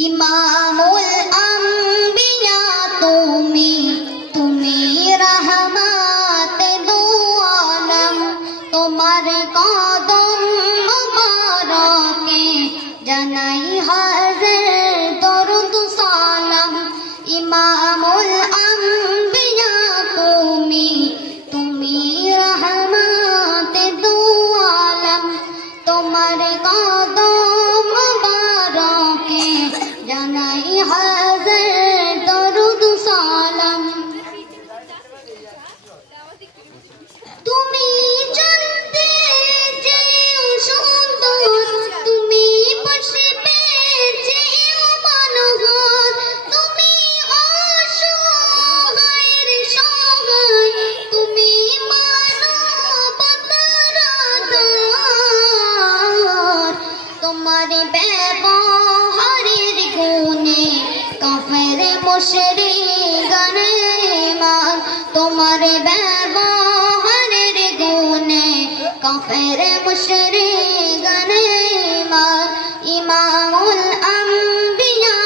ইমামুল আম্বিয়া তুমি রহমতে দু আলম, তোমার কদম মুবারকে জানাই হাজার দরুদ সালাম। ইমামুল আম্বিয়া তুমি রহমতে দু আলম, তোমার কদম মুবারকে জানাই হাজার দরুদ সালাম। তুমি জানতে চেয়েও সুন্দর, তুমি বসবে চেয়েও মনোহর, তুমি অসহায়ের সহায়, তুমি মানবতার আধার। তোমার ব্যবহারের গুণে কাফের মুশরিক গানেমান, তোমার ব্যবহারের গুণে কাফের মুশরিক গানেমান। ইমামুল আম্বিয়া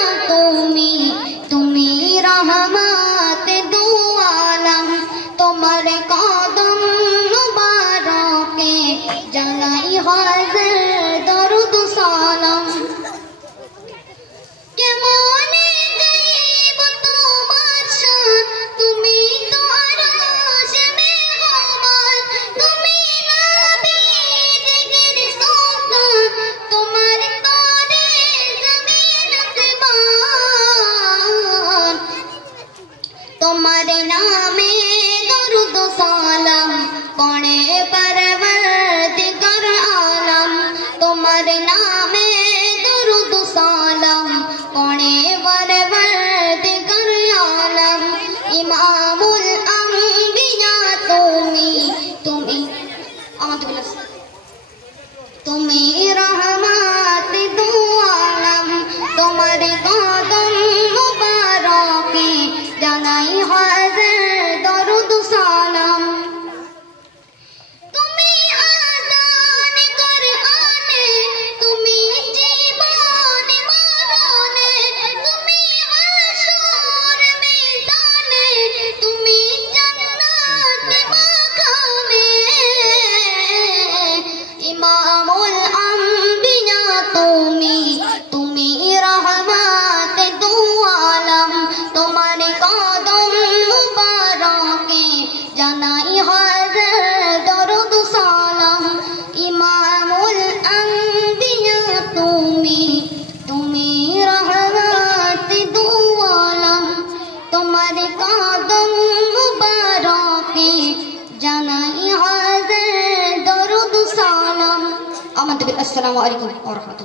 তুমি রহমতে দু আলম, তোমার কদম মুবারকে জানাই হাজার দরুদ সালাম। কেমনে গাইব তোমার শান, তুমি তো আরশ মেহমান, তুমি নবীদের সুলতান, তোমার তরে জমিন আসমান। তোমার নামে দরুদ সালাম পড়ে পরবর্দিগার আলম, তোমার নামে দরুদ সালাম পড়ে পরবর্দিগার আলম। ইমামুল আম্বিয়া তুমি রহমতে দু আলম, তোমার কদম মুবারকে জানাই হাজার দরুদ সালাম। তুমি আযান কুরআনে, তুমি জীবন মরণে, তুমি হাশর ময়দানে, তুমি জান্নাত মাকামে। ইমামুল আম্বিয়া তুমি রহমতে দু আলম, তোমার কদম মুবারকে জানাই হাজার দরুদ সালাম। ইমামুল আম্বিয়া তুমি রহমতে দু আলম, তোমার কদম মুবারকে জানাই হাজার দরুদ সালাম। আসসালামু আলাইকুম ওয়া রাহমাতুল্লাহ।